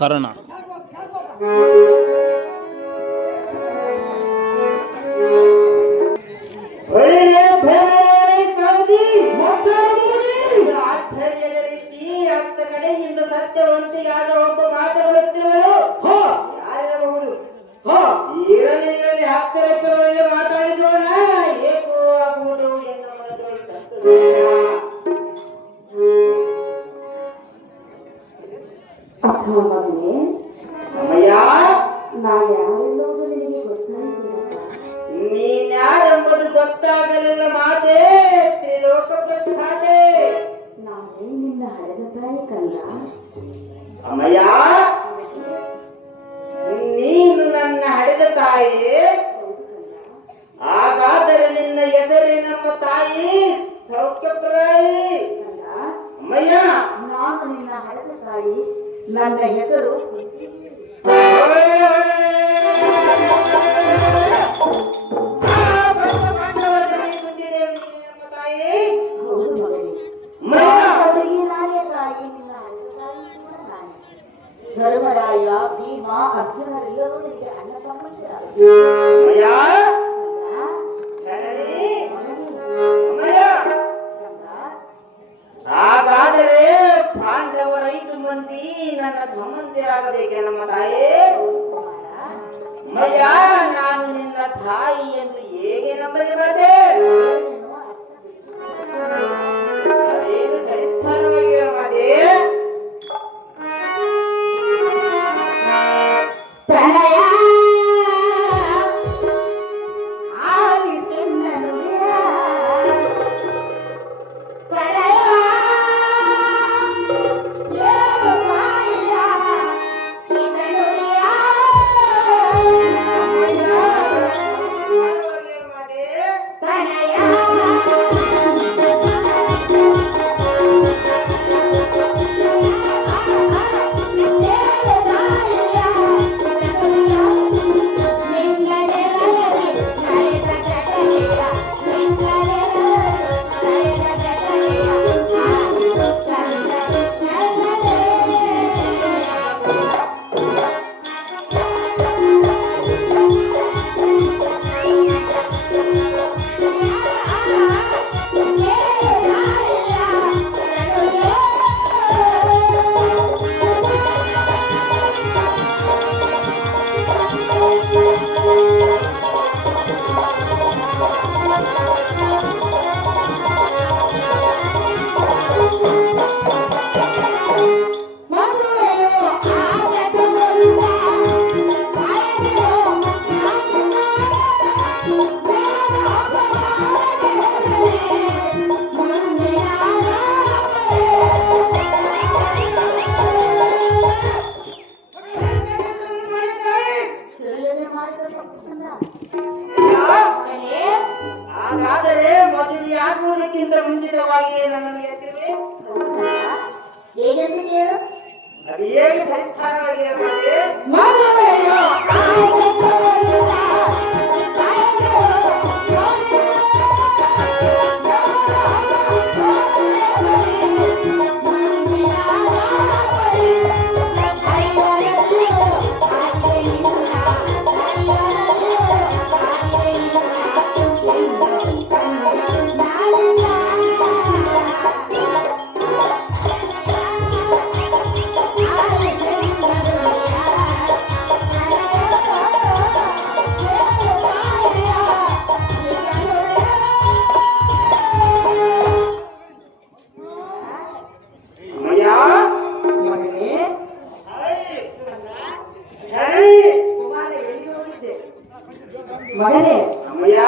ಕರ್ಣ. ಆಶ್ಚರ್ಯದ ರೀತಿ ಹತ್ತ ಕಡೆಯಿಂದ ಸತ್ಯವಂತಿಯಾದ ಒಬ್ಬ ಮಾತನಾಡುತ್ತಿರುವರು ಯಾರಿರಬಹುದು? ಇರಲಿ ಇರಲಿ, ಹತ್ತಿರ ಮಾತಾಡಿಸೋಣ, ಏಕೋ ಆಗುವುದು ಎನ್ನುವ ನೀನ್ಯಾರೆಂಬುದು ಗೊತ್ತಾಗಲಿಲ್ಲ ಮಾತೆ, ತ್ರಿಲೋಕ ಪ್ರಖ್ಯಾತೆ. ನಾನೇ ನಿನ್ನ ಹಳೆದ ತಾಯಿ ಕಲ್ಲ. ಅಮ್ಮಯ್ಯ, ನೀನು ನನ್ನ ಹಡೆದ ತಾಯಿ. ಹಾಗಾದರೆ ನಿನ್ನ ಹೆಸರೇನಮ್ಮ ತಾಯಿ? ಸೌಖ್ಯಪ್ರಾಯಿ. ಅಮ್ಮಯ್ಯ, ನಾನು ನಿನ್ನ ಹಳೆದ ತಾಯಿ. ನನ್ನ ಹೆಸರು ಧರ್ಮರಾಯ, ಭೀಮ, ಅರ್ಜುನರೆಲ್ಲರೂ ನಿಮಗೆ ಅಣ್ಣ ತಮ್ಮಂದಿರಾದರು. ಹಾಗಾದರೆ ಪಾಂಡವರ 5 ಮಂದಿ ನನ್ನ ತಮ್ಮಂದಿರಾಗಬೇಕೆ ನಮ್ಮ ತಾಯಿ? ಅಮ್ಮಯ್ಯ, ನಾನು ನಿನ್ನ ತಾಯಿ ಎಂದು ಹೇಗೆ ನಂಬಲಿರದೆ? ಅದೇನು ಸರಿಸ್ಥಾನವಾಗಿರದೆ? ಪ್ರಣಯ ಹಾಗಾದರೆ ಮದುವೆಯಾಗುವುದಕ್ಕಿಂತ ಮುಂಚಿತವಾಗಿಯೇ ನನ್ನನ್ನು ಎತ್ತಿರುವೆ. ಹೇಗೆಂದು ಕೇಳು. ಅದು ಹೇಗೆ ಸರಿಸ್ಥಾನವಾಗಿರಬೇಕು? ಮದುವೆಯೋ ಮಗನೇ, ಅಮ್ಮಯ್ಯ,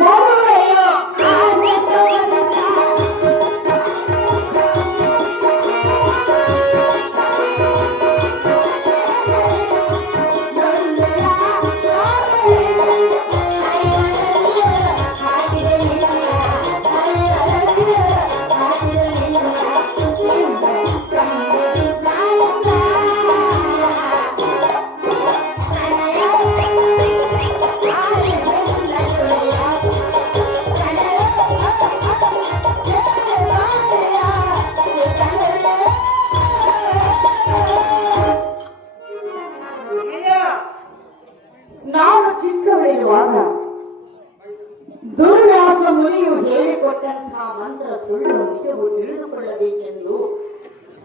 ಮದುವೆಯೋ ನಾನು ಚಿಕ್ಕವಳಿರುವಾಗ ದುರ್ವ್ಯಾಸ ಮುನಿಯು ಹೇಳಿಕೊಟ್ಟಂತಹ ಮಂತ್ರ ಸುಳ್ಳು ನಿಜವು ತಿಳಿದುಕೊಳ್ಳಬೇಕೆಂದು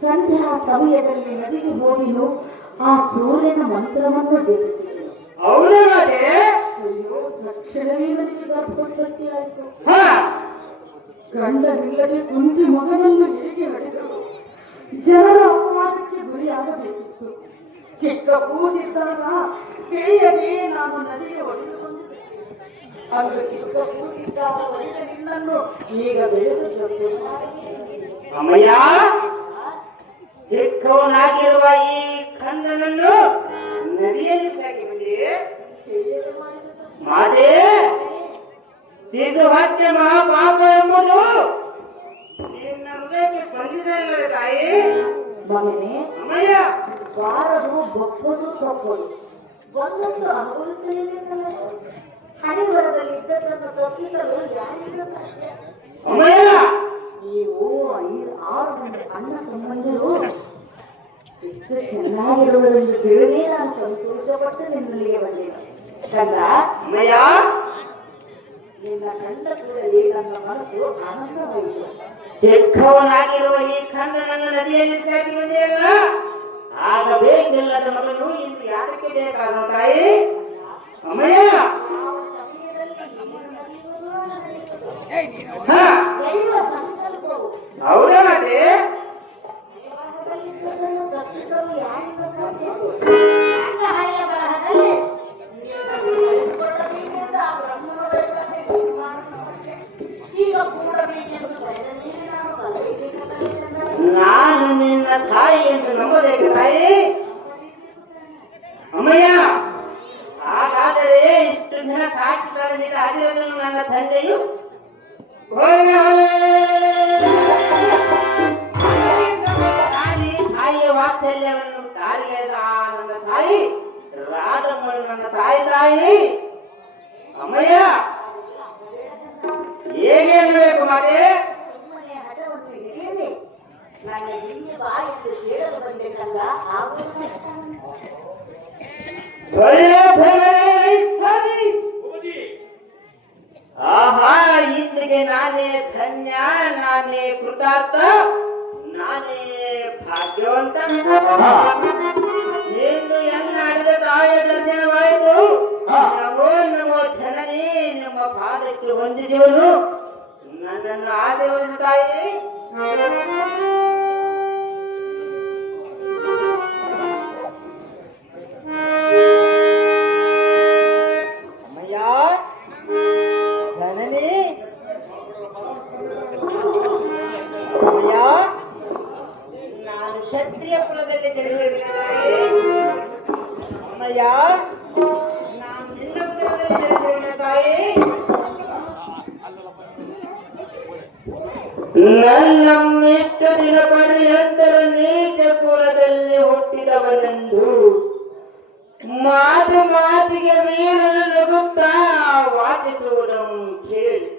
ಸಂಧ್ಯಾ ಸಮಯದಲ್ಲಿ ನದಿಗೆ ಹೋಗಿನು ಆ ಸೂರ್ಯನ ಮಂತ್ರವನ್ನು ಜಪಿಸಿದೆನು. ಅಯ್ಯೋ, ತಕ್ಷಣವೇ ನನಗೆ ಗರ್ಭೋತ್ಪತ್ತಿಯಾಯಿತು. ಗಂಡನಿಲ್ಲದೆ ಕುಂತಿ ಮಗನನ್ನು ಹೇಗೆ ಹಡೆದರು? ಜನರ ಅಪವಾದಕ್ಕೆ ಗುರಿಯಾಗಬೇಕಿತ್ತು. ಚಿಕ್ಕ ಕೂಸಿದ್ದಾಗ ತಿಳಿಯದೆ ನಾನು ನದಿಗೆ ಒಡೆದುಕೊಂಡಿದ್ದೆ. ಅಂದು ಚಿಕ್ಕ ಕೂಸಿದ್ದಾಗ ಒಡೆದ ನಿನ್ನನ್ನು ಈಗ ಬೆಳೆದು ಅಮ್ಮಯ್ಯ, ಚಿಕ್ಕವನಾಗಿರುವ ಈ ಕಂದನನ್ನು ನದಿಯಲ್ಲಿ ಸಾಕಿದೆ ಮಾದೇ. ಇದು ಹತ್ಯೆ ಮಹಾಪಾಪ ಎಂಬುದು ನಿನ್ನ ಹೃದಯಕ್ಕೆ ಬಂದಿದೆ ತಾಯಿ. ಮಗನೇ, ಅಮ್ಮಯ್ಯ, ಬಾರದು ಬಪ್ಪದು ತಪ್ಪದು ಒಂದೊಂದು ಅನುಭವಿಸಲೇಬೇಕಲ್ಲ. ಹಣೆ ಬರದಲ್ಲಿ ಇದ್ದದ್ದನ್ನು ತಪ್ಪಿಸಲು ಯಾರಿಗೂ ಸಾಧ್ಯ? ಅಮ್ಮಯ್ಯ, ನೀವು 5-6 ಗಂಟೆ ಅಣ್ಣ ತಮ್ಮಂದಿರು ಎಷ್ಟು ಚೆನ್ನಾಗಿರುವುದನ್ನು ತಿಳಿದೇ ನಾನು ಸಂತೋಷಪಟ್ಟು ನಿನ್ನಲ್ಲಿಗೆ ಬಂದಿದ್ದೆ. ಕಂದ, ಅಮ್ಮಯ್ಯ, ನಿನ್ನ ಕಂಡ ಕೂಡಲೇ ನನ್ನ ಮನಸ್ಸು ಆನಂದವಾಯಿತು. ಚಿಕ್ಕವನಾಗಿರುವ ಈ ಕಂದನನ್ನು ನದಿಯಲ್ಲಿ ಸಾಕಿ ಬಂದೆಯಲ್ಲ, ಆಗ ಬೇಕಿಲ್ಲದ ಮಗನು ಇನ್ನು ಯಾರಕ್ಕೆ ಬೇಕಾದ ತಾಯಿ? ಅಮ್ಮಯ್ಯ, ದೈವ ಸಂಕಲ್ಪವು ಹೌದಾ ಮತ್ತೆ? ತಪ್ಪಿಸಲು ಯಾರಿಗೂ ಸಾಧ್ಯ? ನನ್ನ ಹಳೆಯ ಬರಹದಲ್ಲಿ ತಿಳಿದುಕೊಳ್ಳಬೇಕೆಂದು ಆ ಬ್ರಹ್ಮನವರೇ ತೀರ್ಮಾನಿಸಿಕೊಂಡೆ. ಈಗ ಕೂಡಬೇಕೆಂದು ಬರೆದ ಮೇಲೆ ನಾನು ಬರಬೇಕೆಂದು ನಾನು ನಿನ್ನ ತಾಯಿ ಎಂದು ನಂಬಬೇಕು ತಾಯಿ? ಅಮ್ಮಯ್ಯ, ಹಾಗಾದರೆ ಇಷ್ಟು ದಿನ ಸಾಕಿ ಸಾರಿದ ಆಗಿರೋದನ್ನು ನನ್ನ ತಂದೆಯು ತಾಯಿಯ ವಾತ್ಸಲ್ಯವನ್ನು ತಾರಿಗೆದ ನನ್ನ ತಾಯಿ ರಾಧಮ್ಮಳು ನನ್ನ ತಾಯಿ. ಅಮ್ಮಯ್ಯ, ಹೇಗೆ ಅನ್ನಬೇಕು ಮಾತೆ? ಸುಮ್ಮನೆ ಹಠವನ್ನು ಹಿಡಿಯದೆ ನನ್ನ ಹಿಂದೆ ಬಾ ಎಂದು ಕೇಳಲು ಬಂದೇಕಲ್ಲ. ಆಹಾ, ಇಂದಿಗೆ ನಾನೇ ಧನ್ಯ, ನಾನೇ ಕೃತಾರ್ಥ, ನಾನೇ ಭಾಗ್ಯವಂತ. ಎಂದು ಎಲ್ಲ ಅಡಿದ ತಾಯಿಯ ದರ್ಶನವಾಯಿತು. ನಮೋ ನಮೋ ಜನನಿ, ನಮ್ಮ ಪಾದಕ್ಕೆ ವಂದಿಸುವನು, ನನ್ನನ್ನು ಆಶೀರ್ವದಿಸು ತಾಯಿ. ಅಮ್ಮಯ್ಯ, ಜನನಿ, ಅಮ್ಮಯ್ಯ, ನಾನು ಕ್ಷತ್ರಿಯ ಕುಲದಲ್ಲಿ ಜನಿಸಿದ ತಾಯಿ. ಅಮ್ಮಯ್ಯ, ನಾನು ನಿನ್ನ ಕುಲದಲ್ಲಿ ಜನಿಸಿದ ತಾಯಿ. ನನ್ನಮ್ಮಿಷ್ಟು ದಿನ ಪರ್ಯಂತರ ನೀಚ ಕುಲದಲ್ಲಿ ಹುಟ್ಟಿದವನೆಂದು ಮಾತು ಮಾತಿಗೆ ಮೀರಲು ನಗುತ್ತಾ ವಾದಿಸುವುದನ್ನು ಕೇಳಿ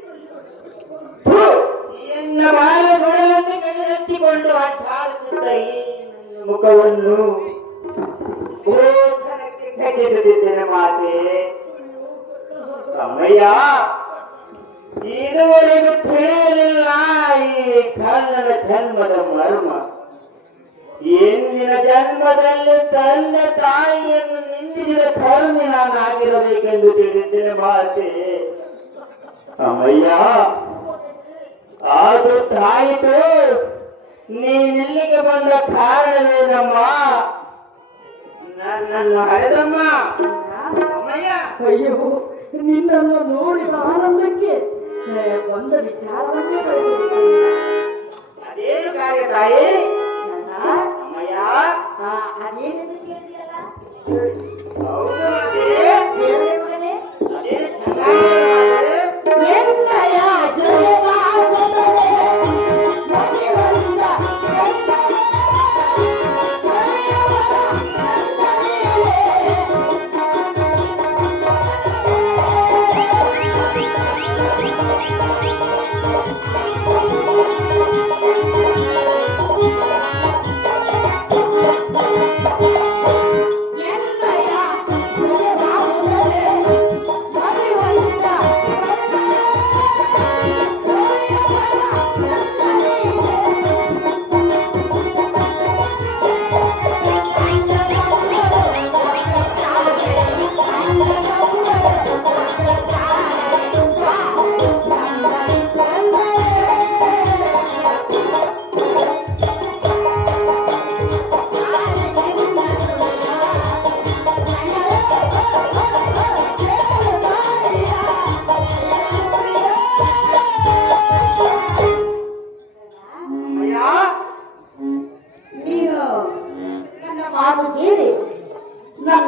ಎನ್ನ ಬಾಲ ಗುಣವನ್ನು ಕೈಗೆತ್ತಿಕೊಂಡು ಅಡ್ಡಾಡುತ್ತ ಈ ನನ್ನ ಮುಖವನ್ನು ಗೋಚರಕ್ಕೆ ಖಂಡಿಸುತ್ತಿದ್ದೇನೆ ಮಾತೆ. ಅಮ್ಮಯ್ಯ, ಇದುವರೆಗೂ ತಿಳಿಯಲಿಲ್ಲ ಈ ಕನ್ನಡ ಜನ್ಮದ ಮರ್ಮ. ಎಂದಿನ ಜನ್ಮದಲ್ಲಿ ತಂದೆ ತಾಯಿಯನ್ನು ನಿಂದಿಸಿದ ಕರ್ಮಿ ನಾನಾಗಿರಬೇಕೆಂದು ತಿಳಿದಿದ್ದೇನೆ ಮಾತೆ. ಅಮ್ಮಯ್ಯ, ಅದು ತಾಯಿತು. ನೀನಿಲ್ಲಿಗೆ ಬಂದ ಕಾರಣವೇನಮ್ಮ? ನನ್ನನ್ನು ಹಡೆದಮ್ಮ. ಅಮ್ಮಯ್ಯ, ಅಯ್ಯೋ, ನಿನ್ನನ್ನು ನೋಡಿದ ಆನಂದಕ್ಕೆ ಒಂದು ವಿಚಾರವನ್ನೇ ಬರೆದಿದ್ದೇನೆ. ಅದೇನು ಕಾರ್ಯ ತಾಯಿ? ಅಮ್ಮಯ್ಯ, ಅದೇನೆಂದು ಕೇಳಿದೆಯಲ್ಲ? ಹೌದು ಮಾತೆ. ಹೇಳಲೇ ಮಗನೇ? ಅದೇನು ಚೆನ್ನಾಗಿದೆ ಮಾತೆ. ಎನ್ನಯ ಜಯವಾಗದರೆ ಮನೆಗಳಿಂದ ಎನ್ನಯ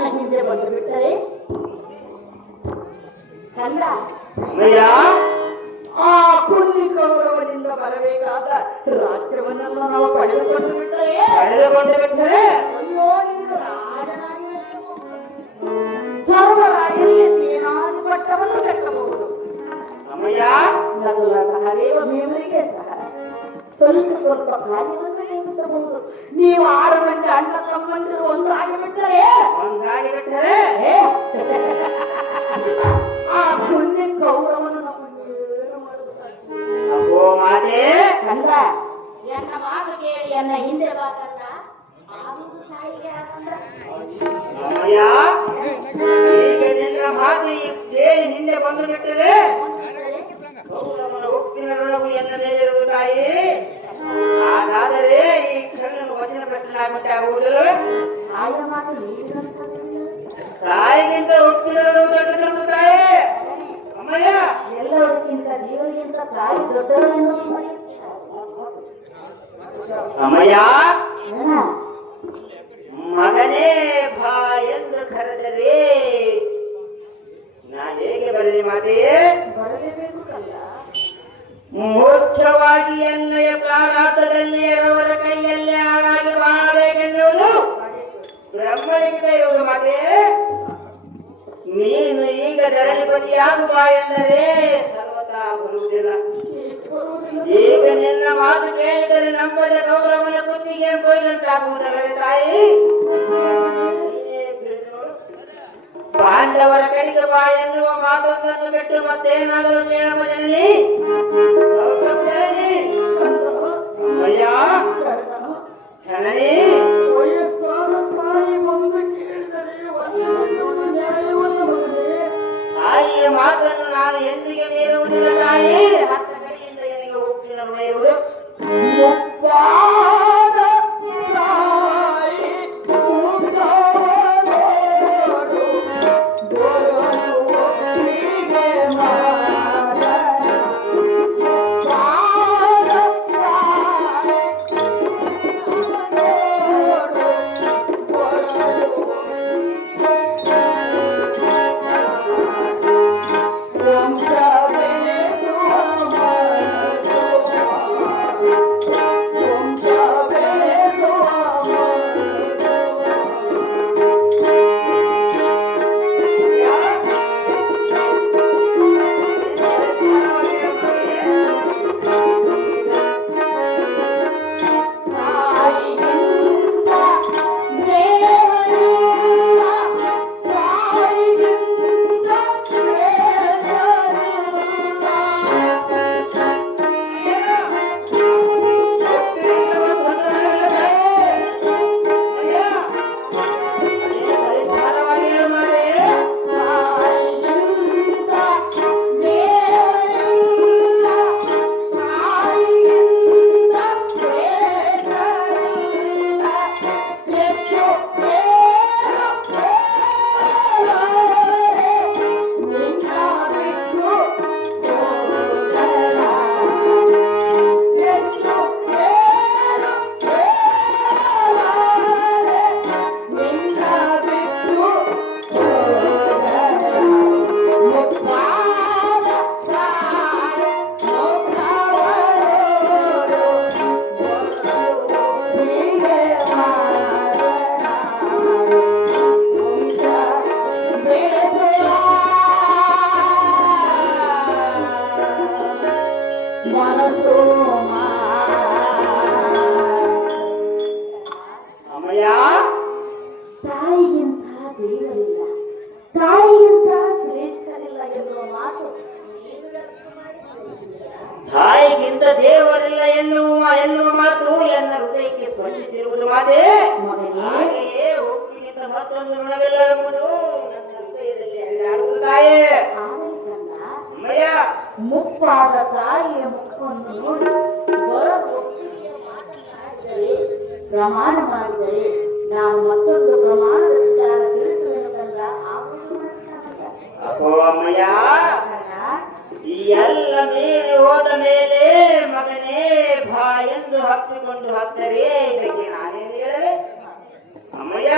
ನನ್ನ ಹಿಂದೆ ಬಂದು ಬಿಟ್ಟರೆ ಕಂದ ಅಮ್ಮಯ್ಯ ಆ ಕುಲ್ಲಿ ಗೌರವದಿಂದ ಬರಬೇಕಾದ ರಾಜ್ಯವನ್ನೆಲ್ಲ ನಾವು ಪಡೆದುಕೊಂಡು ಬಿಟ್ಟರೆ ಅಯ್ಯೋ ನೀನು ರಾಜನಾಗಿ ಸರ್ವರಾಜನಿಗೆ ಸೇನಾಧಿಪತ್ಯವನ್ನು ಕಟ್ಟಬಹುದು. ಅಮ್ಮಯ್ಯ ನಗುಲ ಸಹದೇವ ಭೀಮರಿಗೆ ಸಹ ಸ್ವಲ್ಪ ಕಾರ್ಯವನ್ನು ನೇಮಿಸಬಹುದು. ನೀವು 6 ಮಂದಿ ಅಣ್ಣ ತಮ್ಮಂದಿರು ಒಂದಾಗಿ ಬಿಟ್ಟರೆ ಆ ಕುಲ್ಲಿ ಗೌರವವನ್ನು ನಾವು ಏನು ಮಾಡುತ್ತಾರೆ? ಅಪ್ಪೋ ಮಾತೆ ಕಂದ ಎನ್ನ ಮಾತು ಕೇಳಿ ಎನ್ನ ಹಿಂದೆ ಬಾ ಕಂದ. ಆಗುವುದು ತಾಯಿಗೆ ಆನಂದ. ಅಮ್ಮಯ್ಯ ಈಗ ನಿನ್ನ ಮಾತು ಕೇಳಿ ಹಿಂದೆ ಬಂದು ಬಿಟ್ಟರೆ ಗೌರವನ ಒಪ್ಪಿನೊಳಗು ಎನ್ನ ಮೇಲಿರುವುದು ತಾಯಿ. ಹಾಗಾದರೆ ಈ ಕಣ್ಣನ್ನು ವಚನ ಪ್ರಶ್ನೆ ಆಗುವುದಿಲ್ಲ. ಆಯ ಮಾತು ನೀಡಿದಂಥದ್ದು. ತಾಯಿಗಿಂತ ಒಪ್ಪಿನೊಳಗು ದೊಡ್ಡದಿರುವುದು ತಾಯಿ. ಅಮ್ಮಯ್ಯ ಎಲ್ಲರಿಗಿಂತ ಜೀವನಿಗಿಂತ ತಾಯಿ ದೊಡ್ಡವರೆಂದು ಅಮ್ಮಯ್ಯ ಮಗನೇ ಬಾ ಎಂದು ಕರೆದರೆ ನಾ ಹೇಗೆ ಬರಲಿ ಮಾತೆಯೇ? ಬರಲೇಬೇಕು ಕಂದ. ಮುಖ್ಯವಾಗಿ ಎಣ್ಣೆಯ ಪ್ರಾರಾಬ್ಧದಲ್ಲಿ ಅವರ ಕೈಯಲ್ಲಿ ಹಾಗಾಗಿ ಮಾಡಬೇಕೆನ್ನುವುದು ಬ್ರಹ್ಮಲಿಂಗ ಇರುವುದು ಮಾತೆಯೇ. ನೀನು ಈಗ ಧರಣಿ ಬದಿಯಾಗುವ ಎಂದರೆ ಸರ್ವತಾ ಬರುವುದಿಲ್ಲ. ಈಗ ನಿನ್ನ ಮಾತು ಕೇಳಿದರೆ ನಮ್ಮದ ಗೌರವನ ಕುತ್ತಿಗೆ ಕೊಯ್ದಂತಾಗುವುದಲ್ಲವೇ ತಾಯಿ? ಪಾಂಡವರ ಕಡೆಗೆ ಬಾ ಎನ್ನುವ ಮಾತೊಂದನ್ನು ಬಿಟ್ಟು ಮತ್ತೇನಾದರೂ ಕೇಳಬದಲ್ಲಿ ಅಯ್ಯ ಜನನಿ ವಯಸ್ಸಾದ ತಾಯಿ ಬಂದು ಕೇಳಿದರೆ ತಾಯಿಯ ಮಾತನ್ನು ನಾನು ಎಂದಿಗೆ ಮೀರುವುದಿಲ್ಲ ತಾಯಿ. ಹತ್ತ ಕಡೆಯಿಂದ ಎನಿಗೆ ಒಪ್ಪಿನ ಋಣ ಇರುವುದು. ಅಮ್ಮಯ್ಯ ತಾಯಿಗಿಂತ ದೇವರಿಲ್ಲ, ತಾಯಿಗಿಂತ ಶ್ರೇಷ್ಠರಿಲ್ಲ ಎನ್ನುವ ಮಾತು ತಾಯಿಗಿಂತ ದೇವರಿಲ್ಲ ಎನ್ನುವ ಮಾತು ಎನ್ನ ಹೃದಯಕ್ಕೆ ಸ್ಪರ್ಶಿಸಿರುವುದು ಮಾತೆ. ಹಾಗೆಯೇ ಒಪ್ಪಿಗಿಂತ ಮತ್ತೊಂದು ಋಣವಿಲ್ಲ ಎಂಬುದು ನನ್ನ ಹೃದಯದಲ್ಲಿ ಹರಿದಾಡುವುದು ತಾಯೇ. ಅಮ್ಮಯ್ಯ ಮುಪ್ಪಾದ ತಾಯಿಯ ಮುಖವನ್ನು ನೋಡಿ ಬರಲು ಒಪ್ಪಿಗೆಯ ಮಾತನಾಡಿದರೆ ಪ್ರಮಾಣ ಮಾಡಿದರೆ ನಾನು ಮತ್ತೊಂದು ಪ್ರಮಾಣದ ವಿಚಾರ ತಿಳಿಸುವೆನು ಕಂದ. ಅಪ್ಪೋ ಅಮ್ಮಯ್ಯ ಈ ಎಲ್ಲ ಮೀರಿ ಹೋದ ಮೇಲೆ ಮಗನೇ ಬಾ ಎಂದು ಹಪ್ಪಿಕೊಂಡು ಹತ್ತರೆ ಇದಕ್ಕೆ ನಾನೇನು ಹೇಳಲೆ? ಅಮ್ಮಯ್ಯ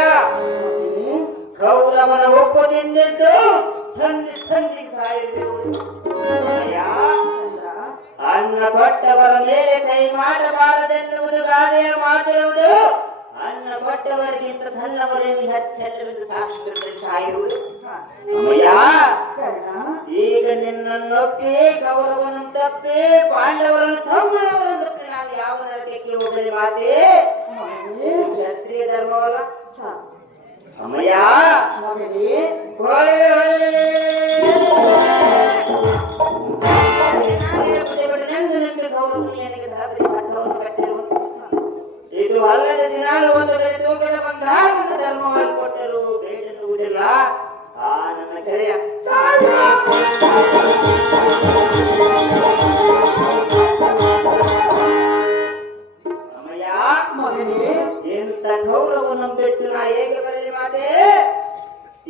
ಕೌರವನ ಒಪ್ಪದಿಂದಿದ್ದು ತಂದೆ ಸಾಯುವುದು. ಅನ್ನ ಕೊಟ್ಟವರ ಮೇಲೆ ಕೈ ಮಾಡಬಾರದೆನ್ನುವುದು ಗಾದೆಯ ಮಾತಿರುವುದು. ಅನ್ನ ಕೊಟ್ಟವರಿಗಿಂತ ತನ್ನವರೆಂದು ಹೆಚ್ಚೆಲ್ಲವೆಂದು ಶಾಸ್ತ್ರದಲ್ಲಿ ಸಾಯುವುದು. ಅಮ್ಮಯ್ಯ, ಈಗ ನಿನ್ನನ್ನೊಪ್ಪಿ ಕೌರವನನ್ನು ತಪ್ಪಿ ಪಾಂಡವರನ್ನು ತಮ್ಮವರನ್ನು ತಪ್ಪಿ ನಾನು ಯಾವ ನರಕಕ್ಕೆ ಹೋಗಲಿ ಮಾತೆ? ಕ್ಷತ್ರಿಯ ಧರ್ಮವಲ್ಲ. ಅಮ್ಮಯ್ಯ, ಇದು ಅಲ್ಲದೆ ದಿನಾಲು ಒಂದು ಕಡೆ ತೂಕದ ಬಂದಾಗ ಧರ್ಮವಾಗಿ ಕೊಟ್ಟರು ಬೇಟೆನ್ನುವುದಿಲ್ಲ. ಆ ನನ್ನ ಕೆರೆಯ ಅಮ್ಮಯ್ಯ, ಎಂತ ಗೌರವವನ್ನು ಬಿಟ್ಟು ನಾ ಹೇಗೆ ಬರಲಿ ಮಾತೆ?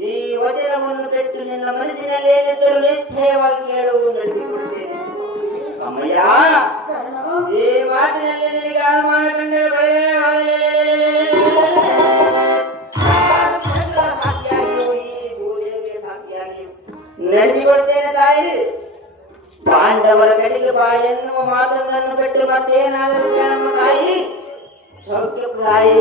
ಈ ವಚನವನ್ನು ಬಿಟ್ಟು ನಿನ್ನ ಮನಸ್ಸಿನಲ್ಲಿ ಏನಿದ್ದರೂ ನಿಶ್ಚಯವಾಗಿ ಕೇಳು, ನಡೆಸಿಕೊಡ್ತೇನೆ. ಅಮ್ಮಯ್ಯ, ಈ ಮಾತಿನಲ್ಲಿ ನಿನಗೆ ಅನುಮಾನ ಕಂಡು ನಡೆಸಿಕೊಡ್ತೇನೆ ತಾಯಿ. ಪಾಂಡವರ ಕಡೆಗೆ ಬಾ ಎನ್ನುವ ಮಾತನ್ನು ಬಿಟ್ಟು ಮತ್ತೇನಾದರೂ ನಮ್ಮ ತಾಯಿ ಸೌಖ್ಯ ತಾಯಿ.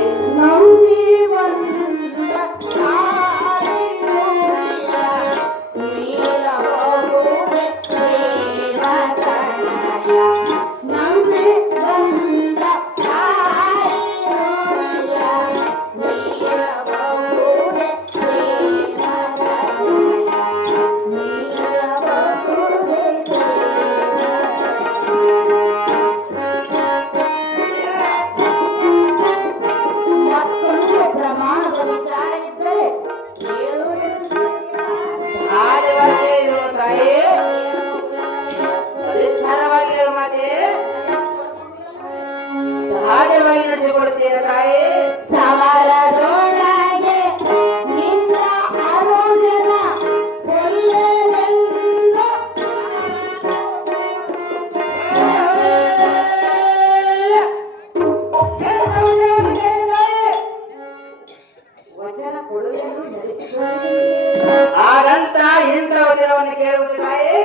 ಹಾಗೆವಾಗಿ ನಡೆಸಿಕೊಡ್ತೇನೆ ತಾಯಿ. ಸಮರದೊಳಗೆ ನಿನ್ನ ಅರುಣನ ವಚನ ಕೊಡುವೆಯನ್ನು ಹಾಗಂತ ಇಂಥ ವಚನವನ್ನು ಕೇಳುವುದು ತಾಯಿ.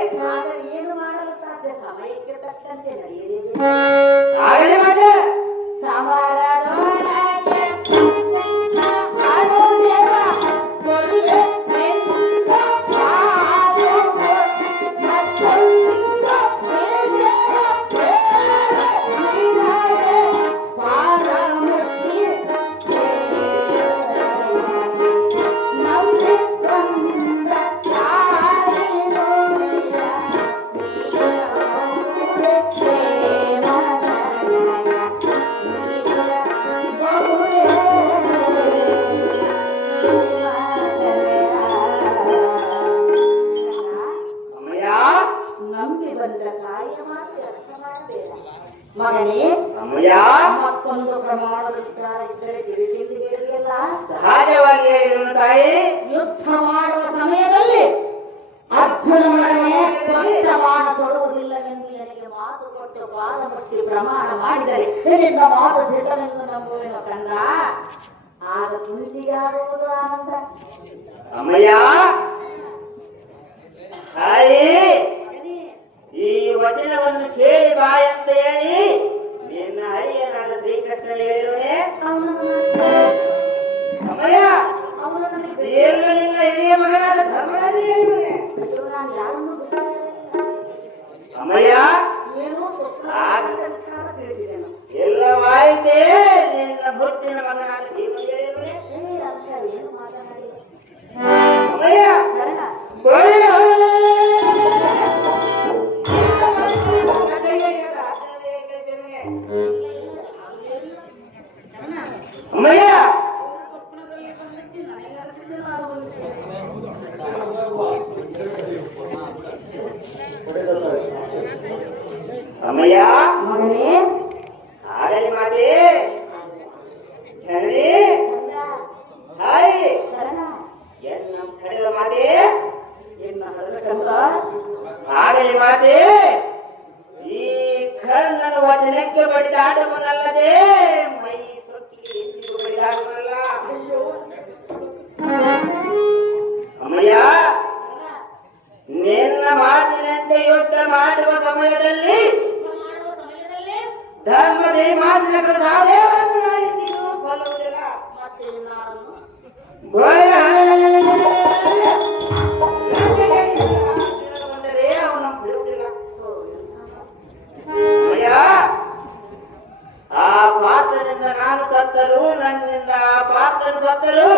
ಏನು ಮಾಡಲು ಸಾಧ್ಯ? ಸಮಯಕ್ಕೆ ತಕ್ಕಂತೆ ನಡೆಯಲಿದೆ. ಆಗಲಿ ಮಾತೆ. ಸಮರದೊಳಗೆ ಅರುಣನ ಮಗನೇ, ಮತ್ತೊಂದು ಪ್ರಮಾಣದ ವಿಚಾರ ಇದ್ದರೆ ತಿಳಿಸಿಲ್ಲ. ಸಹಜವಾಗಿ ತಾಯಿ, ಯುದ್ಧ ಮಾಡುವ ಸಮಯದಲ್ಲಿ ಅರ್ಜುನನೊಡನೆ ಪ್ರಮಾಣ ತೊಡುವುದಿಲ್ಲವೆಂದು ನನಗೆ ಮಾತು ಕೊಟ್ಟು ಪಾದ ಮುಟ್ಟಿ ಪ್ರಮಾಣ ಮಾಡಿದರೆ ನಿನ್ನಿಂದ ಮಾತು ದಿಟ್ಟವೆಂದು ನಂಬುವೆನು ಕಂದ. ಆಗ ಕುಂತಿಗಾರುವುದು ಆನಂದ. ಅಮ್ಮಯ್ಯ, ತಾಯಿ, ಈ ವಚನವನ್ನು ಕೇಳಿ ಬಾ ಅಂತ ಹೇಳಿ ನಿನ್ನ ಹರಿಯನಾದ ಶ್ರೀಕೃಷ್ಣ ಹೇಳಿರುವೆ. ಅಮ್ಮಯ್ಯ, ನಿನ್ನ ಹಿರಿಯ ಮಗನಾದ ಧರ್ಮರಾಜ ಹೇಳಿರುವೆ. ಅಮ್ಮಯ್ಯ, ಎಲ್ಲವಾಯಿತೇ ನಿನ್ನ ಬುದ್ಧಿನ ಮಗನಾದ ಭೀಮ ಹೇಳಿರುವೆ. ಅಮ್ಮಯ್ಯ, ಅಮ್ಮಯ್ಯ, ಅಮ್ಮಯ್ಯ, ಮಗನೇ, ಆಗಲಿ ಮಾತೆ. ಜನರೇ, ಹಾಯ್ ಎನ್ನ ಕಡೆದ ಮಾತೆ, ಎನ್ನ ಹರಕಂತ ಆಗಲಿ ಮಾತೆ. ಈ ಕರ್ಣನ ವಚನಕ್ಕೆ ಬಡಿದಾಡುವನಲ್ಲದೆ ಮೈ ಸೊಕ್ಕಿ ಬಡಿದಾಡುವನಲ್ಲ. ಯುದ್ಧ ಮಾಡುವ ಸಮಯದಲ್ಲಿ ಧರ್ಮದೇ ಮಾತಿನ ಸಾಧೇವರನ್ನು ನಾಯಿಸಿದ್ದು ಕೊಲ್ಲುವುದಿಲ್ಲ. ಬಂದರೆ ಅವನು ಬಿಡುವುದಿಲ್ಲ. ಅಯ್ಯ, ಆ ಪಾತ್ರದಿಂದ ನಾನು ಸತ್ತರು, ನನ್ನಿಂದ ಆ ಪಾತ್ರ ಸತ್ತರು,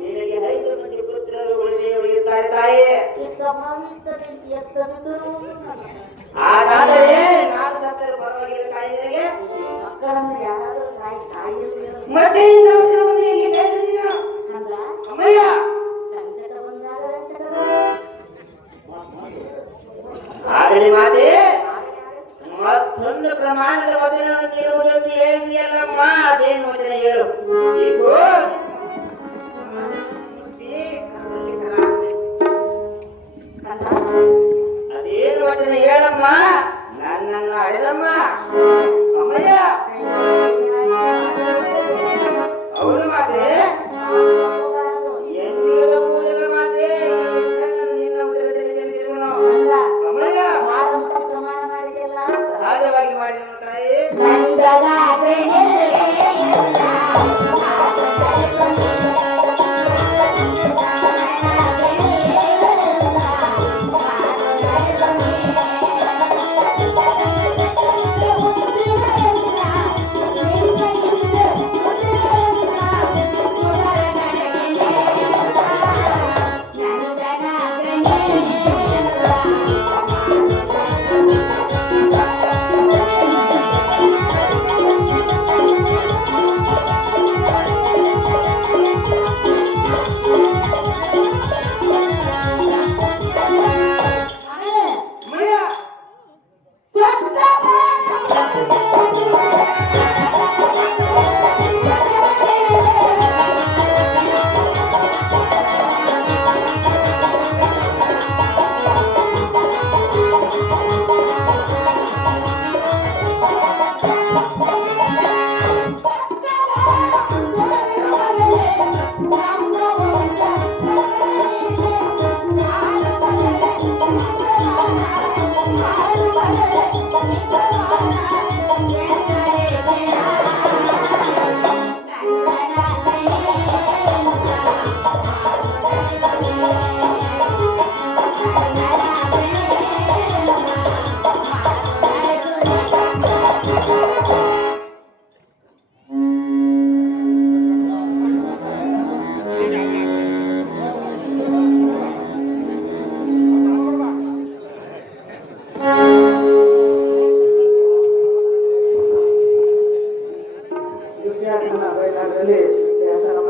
ನಿನಗೆ 5 ಮಂದಿ ಪುತ್ರರು ಉಳಿಯುತ್ತಾರೆ ತಾಯಿ. ಹಾಗಾದರೆ ನಾನು ಸತ್ತರು ಪರವಾಗಿಲ್ಲ ತಾಯಿ. ನಿನಗೆ ಮಕ್ಕಳನ್ನು ಯಾರಾದರೂ ತಾಯಿ ಮತ್ತೆ ಅಮ್ಮಯ್ಯ ಸಂಕಟ ಬಂದಾಗ ಆಗಲಿ ಮಾತೆ, ಮತ್ತೊಂದು ಪ್ರಮಾಣದ ವಚನವನ್ನು ಇರುವುದೆಂದು ಹೇಳಿದೆಯಲ್ಲಮ್ಮ, ಅದೇನು ವಚನ ಹೇಳು. ಅದೇನು ವಚನ ಹೇಳಮ್ಮ, ನನ್ನನ್ನು ಅಳೆದಮ್ಮ. ಅಮ್ಮಯ್ಯ ಹೌದು ಮಾತೆ, ಎಂದಿಗೂ ಪೂಜೆಲ್ಲ ಮಾತೆ. ನಿನ್ನ ಅಮ್ಮಯ್ಯ ಪ್ರಮಾಣ ಮಾಡಿದೆಲ್ಲ ಸಹಜವಾಗಿ ಮಾಡಿ ತಾಯಿ.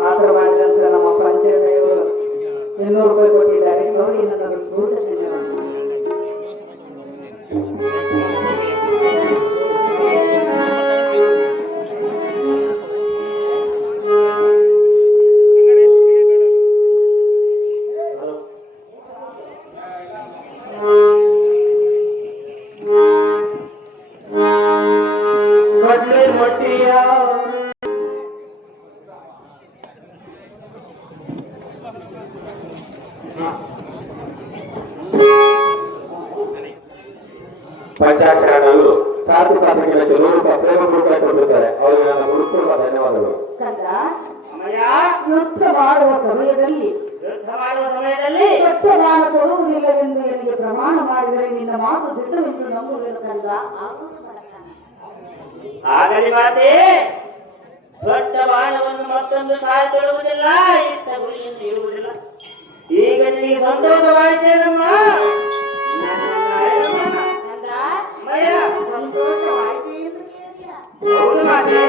ಪಾತ್ರ ಮಾಡಿದಂತ ನಮ್ಮ ಪಂಚಾಯತ್ 200 ರೂಪಾಯಿ ಕೊಟ್ಟಿದ್ದಾರೆ. ನೋಡಿ ನನಗೆ ದೂರ ಪಂಚಾಕ್ಷರಗಳು ಸಾಧು ಪಾತ್ರಕ್ಕೆ 100 ರೂಪಾಯಿ ಪ್ರೇಮ ರೂಪಾಯಿ ಕೊಟ್ಟಿದ್ದಾರೆ. ಅವರಿಗೆ ನನ್ನ ಹೃತ್ಪೂರ್ವಕ ಧನ್ಯವಾದಗಳು. ಯುದ್ಧ ಮಾಡುವ ಸಮಯದಲ್ಲಿ ಸತ್ಯಮಾನ ಕೊಡುವುದಿಲ್ಲವೆಂದು ನನಗೆ ಪ್ರಮಾಣ ಮಾಡಿದರೆ ನಿನ್ನ ಮಾತು ದಿಟ್ಟವೆಂದು ನಂಬುವೆನು ಕಂದ. ಆಗಲಿ ಮಾತೆ, ದೊಡ್ಡ ಬಾಣವನ್ನು ಮತ್ತೊಂದು ಸಾರಿ ತೊಡುವುದಿಲ್ಲ, ಇಟ್ಟ ಗುರಿಯನ್ನು ಇರುವುದಿಲ್ಲ. ಈಗ ನಿನಗೆ ಸಂತೋಷವಾಯಿತೇನಮ್ಮ? ಹೌದು ಮಾತೆ.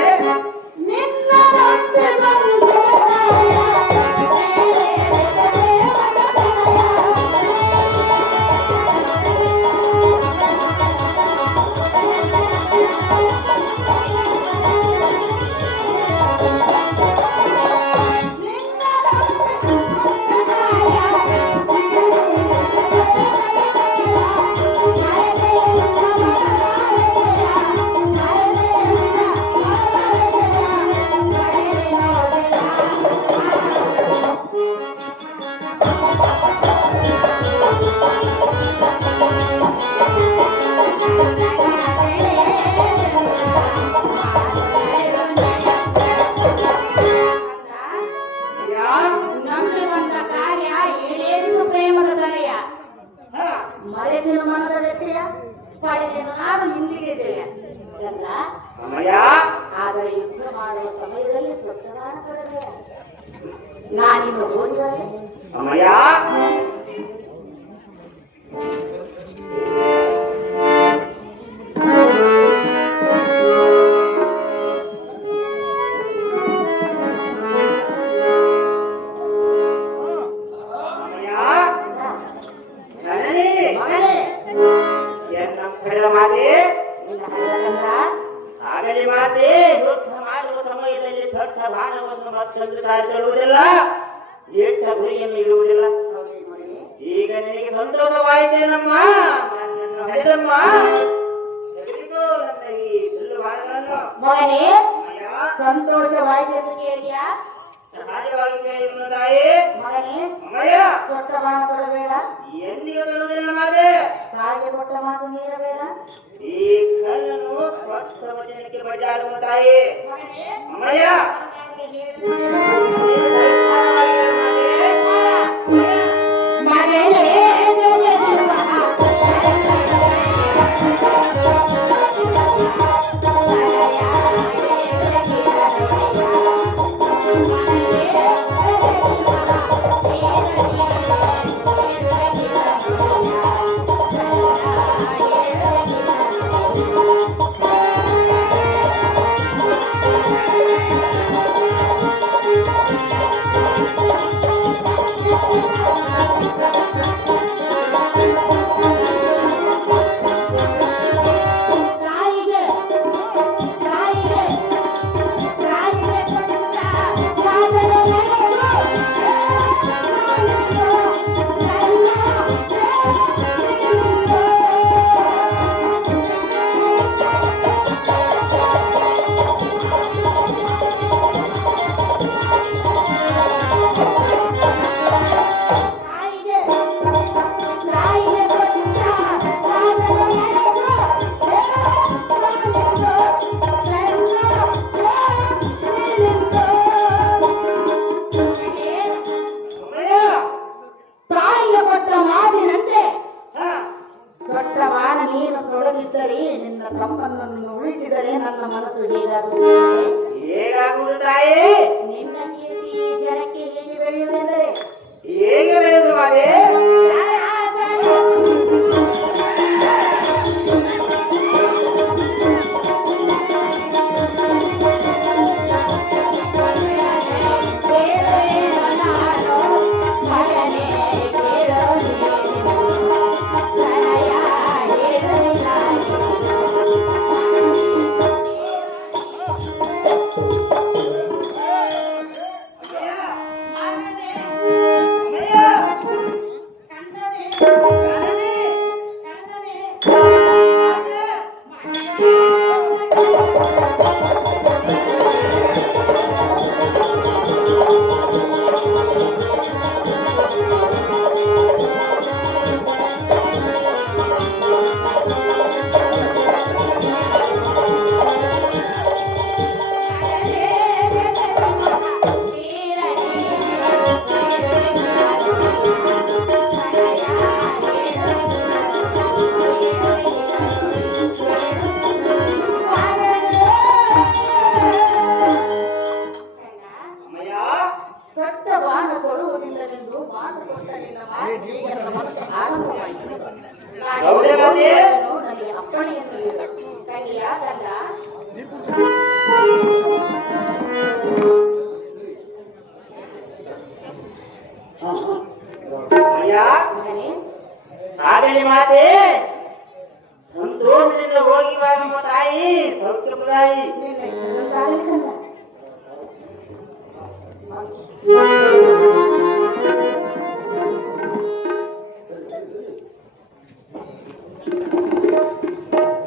ನಾನು ಇಲ್ಲಿಗೆ ಜಯ ಗಂಗ. ಅಮ್ಮಯ್ಯ ಆದರೆ ಯುದ್ಧ ಮಾಡುವ ಸಮಯದಲ್ಲಿ ಸ್ವಚ್ಛವಾದ ಕೊಡಬೇಡ. ನಾನಿನ್ನು ಓದಿದರೆ ಅಮ್ಮಯ್ಯ ಮಗನೇ ಮಾತೆ ನಿನ್ನ ಹಳ್ಳಗಂಗ ಆಗಲಿ ಮಾತೆ ಯುದ್ಧ ಮಾಡುವ ಸಮಯದಲ್ಲಿ ದೊಡ್ಡ ಬಾಣವನ್ನು ಮತ್ತೊಂದು ಸಾರಿ ತರುವುದಿಲ್ಲ, ಏಟ ಗುರಿಯನ್ನು ಇಡುವುದಿಲ್ಲ. ಈಗ ನಿನಗೆ ಸಂತೋಷವಾಯಿತೇನಮ್ಮ? ನನ್ನನ್ನು ಹಡೆದಮ್ಮ, ತೆಗೆದುಕೋ ನನ್ನ ಈ ಬಿಲ್ಲು ಬಾಣಗಳನ್ನು. ಮಗನೇ ಅಮ್ಮಯ್ಯ, ಸಂತೋಷವಾಯಿತು ಎಂದು ಕೇಳಿಯಾ? ಸಹಾಯವಾಗಿದೆ ಎನ್ನುವ ತಾಯಿ. ಮಗನೇ ಅಮ್ಮಯ್ಯ, ಕೊಟ್ಟ ಬಾಣ ಕೊಡಬೇಡ, ಎಂದಿಗೂ ತರುವುದಿಲ್ಲ ಮಾತೆ. ತಾಯಿಗೆ ಕೊಟ್ಟ ಮಾತು ಮೀರಬೇಡ. ಈ ಕಣ್ಣನ್ನು ಕೊಟ್ಟ ವಚನಕ್ಕೆ ಬಡಿದಾಡುವ ತಾಯಿ. ಮಗನೇ ಅಮ್ಮಯ್ಯ, ತಾಯಿಗೆ ಕೊಟ್ಟ ಮಾತಿನಂತೆ ದೊಡ್ಡ ಬಾಣ ನೀನು ತೊಡಗಿದ್ದರೆ, ನಿನ್ನ ತಮ್ಮನನ್ನು ಉಳಿಸಿದರೆ ನನ್ನ ಮನಸ್ಸು ಹೇಗಾಗುತ್ತದೆ? ಹೇಗಾಗುವುದು ತಾಯಿ? ನಿನ್ನ ಕೀರ್ತಿ ಈ ಜನಕ್ಕೆ ಹೇಗೆ ಬೆಳೆಯುವುದೆಂದರೆ ಹೇಗೆ ಬೆಳೆದು ಮಾತೆ? ದೊಡ್ಡ ಬಾಣ ಕೊಡುವುದಿಲ್ಲವೆಂದು ಮಾತು ಕೊಟ್ಟ ನಿನ್ನ ಮಾತಿಗೆ ಈಗ ನನ್ನ ಮನಸ್ಸು ಆನಂದವಾಯಿತು. ನನಗೆ ಅಪ್ಪಣೆಯನ್ನು ನೀಡು. ತಂಗಿಯ ಗಂಗ, ಮಗನೇ, ಆಗಲಿ ಮಾತೆ, ಸಂತೋಷದಿಂದ ಹೋಗಿ ಬಾ ನಮ್ಮ ತಾಯಿ, ಸೌಖ್ಯಪದಾಯಿ. ನಿನ್ನ ಹೆಸರು ಕಂದ.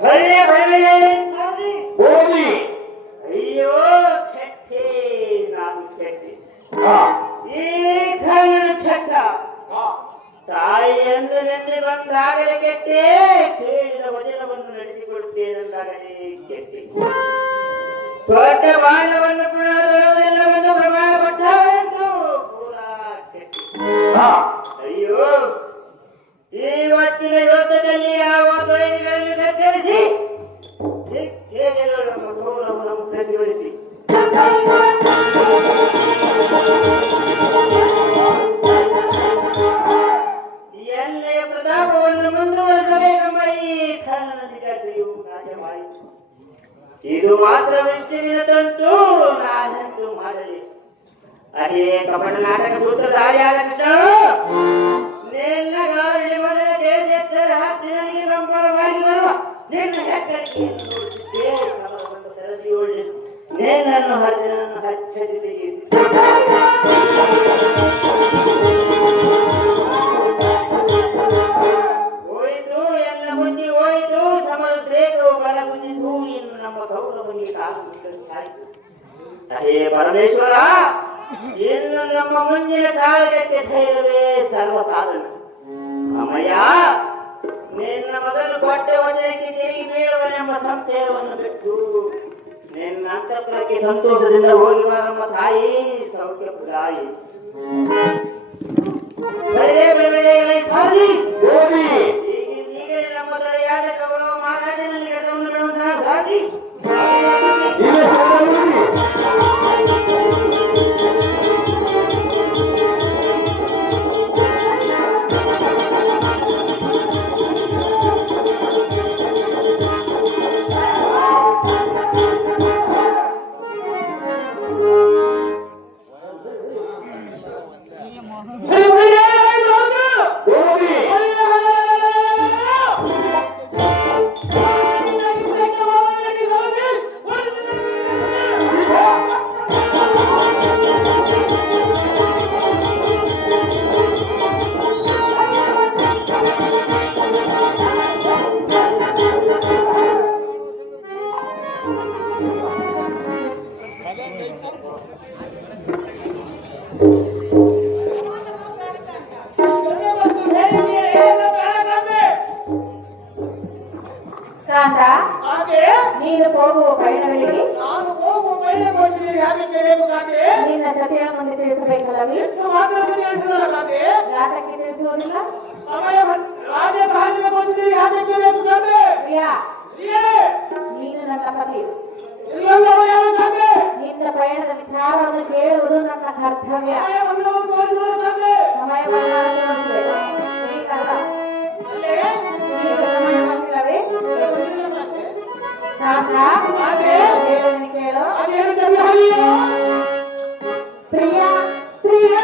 ಹೊರಗೆ ಬರಬೇಡಿ ಹೋಗಿ ಅಯ್ಯೋ ಕೆಟ್ಟೆ, ನಾನು ಕೆಟ್ಟೆ. ಈ ಧನ ಕೆಟ್ಟ ತಾಯಿ ಎಂದು ನೆನ್ನೆ ಬಂದಾಗಲೇ ಕೆಟ್ಟೆ, ಕೇಳಿದ ವಚನವನ್ನು ನಡೆಸಿಕೊಡುತ್ತೇನೆಂದಾಗಲೇ ಕೆಟ್ಟೆ. ದೊಡ್ಡ ಬಾಣವನ್ನು ಪುನಃ ತೊಡುವುದಿಲ್ಲವೆಂದು ಪ್ರಮಾಣ ಕೊಟ್ಟವೆಂದು ಪೂರಾ ಕೆಟ್ಟೆ. ಅಯ್ಯೋ, ಈ ಹೊತ್ತಿನ ಯೋಧದಲ್ಲಿ ಯಾವ ದೈನಿಗಳನ್ನು ಕತ್ತರಿಸಿ ಗೆಲ್ಲಲು ನಮ್ಮ ಗೌರವವನ್ನು ಪ್ರತಿಭಟಿಸಿ ಎಣ್ಣೆಯ ಪ್ರತಾಪವನ್ನು ಮುಂದುವರಿಸಬೇಕೆಂಬ ಈ ಕನ್ನಡ ಜಾತ್ರೆಯು ನಾಶವಾಯಿತು. ಇದು ಮಾತ್ರ ವಿಷ್ಣುವಿನ ತಂತು ನಾನಂತೂ ಮಾಡಲಿ. ಅಹೇ ಕಪಟ ನಾಟಕ ಸೂತ್ರಧಾರಿಯಾದ ಕೃಷ್ಣನು ನಿನ್ನ ಗಾಳಿ ಮೊದಲ ದೇಶರ ಹತ್ತಿರನಿಗೆ ಬಂಪರವಾಗಿ ಬರುವ ನಿನ್ನ ಹೆಕ್ಕರಿಕೆಯನ್ನು ನೋಡುತ್ತಿದ್ದೇ ಸಮರವನ್ನು ಸರದಿಯೋಳಿ ನಿನ್ನನ್ನು ಹತ್ತಿರನ್ನು ಹಚ್ಚಿ ತೆಗೆಯುತ್ತಿದ್ದೆ. ಹೋಯಿತು ಎನ್ನ ಬುದ್ಧಿ ಹೋಯಿತು, ಸಮುದ್ರೇಕವು ಬಲಗುದಿತು, ಇನ್ನು ನಮ್ಮ ಗೌರವನಿಗೆ ಕಾಲುತ್ತಾಯಿತು. ಅಹೇ ಪರಮೇಶ್ವರ, ಇನ್ನು ನಮ್ಮ ಮುಂದಿನ ಕಾಲಕ್ಕೆ ಧೈರ್ಯವೇ ಸರ್ವಸಾಧನ. ಅಮ್ಮಯ್ಯ, ನಿನ್ನ ಮೊದಲು ಕೊಟ್ಟ ವಚನಕ್ಕೆ ತಿರುಗಿ ಬೀಳುವನೆಂಬ ಸಂಶಯವನ್ನು ಬಿಟ್ಟು ನಿನ್ನ ಅಂತಃಪುರಕ್ಕೆ ಸಂತೋಷದಿಂದ ಹೋಗಿ ಬರಮ್ಮ ತಾಯಿ, ಸೌಖ್ಯ ತಾಯಿ. ಈಗ ನಮ್ಮ ದೊರೆಯಾದ ಗೌರವ ಮಹಾರಾಜನಲ್ಲಿ ಗತವನ್ನು ಬಿಡುವಂತಹ ಸಾಧಿ ನೀನು ಹೋಗುವ ಪಯಣಗಳಿಗೆ ನಿನ್ನ ಸತಿಯನ್ನು ಮುಂದೆ ತಿಳಿಸಬೇಕಲ್ಲವೇ? ಯಾತಕ್ಕೆ ತಿಳಿಸುವುದಿಲ್ಲ? ನೀನು ನನ್ನ ಪತಿಯು, ನಿನ್ನ ಪಯಣದ ವಿಚಾರವನ್ನು ಕೇಳುವುದು ನನ್ನ ಕರ್ತವ್ಯ. ಸಮಯವಿಲ್ಲವೇ? ಕೇಳು. ಪ್ರಿಯ ಪ್ರಿಯ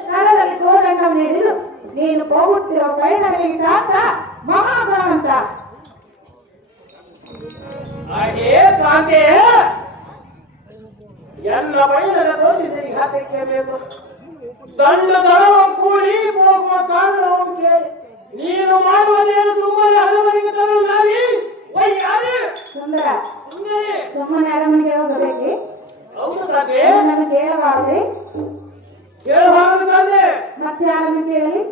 ಸ್ಥಳದಲ್ಲಿ ಕೋದಂಡವನ್ನು ಹಿಡಿದು ನೀನು ಹೋಗುತ್ತಿರುವ ಪಯಣಗಳಿಗೆ ಕಾಂತ ಮಹಾಭಾವಂತ ಹಾಗೆ ಸ್ವಾಮಿ ಎಲ್ಲ ಬೈಲದ ತೋರಿಸಿದೆ ಘಾತಕ್ಕೆ ಬೇಕು ದಂಡ ದಳವ ಕೂಡಿ ಹೋಗುವ ಕಾರಣವಂತೆ ನೀನು ಮಾಡುವುದೇನು ಸುಮ್ಮನೆ ಹಲವರಿಗೆ ತರಲು ನಾರಿ ಸುಂದರ ಸುಮ್ಮನೆ ಅರಮನೆಗೆ ಹೋಗಬೇಕೆ? ಹೌದು ತಾನೆ ನನ್ನ ಕೇಳಬಾರದೆ? ಕೇಳಬಾರದು ತಾನೆ ಮತ್ತೆ ಯಾರನ್ನು ಕೇಳಲಿ?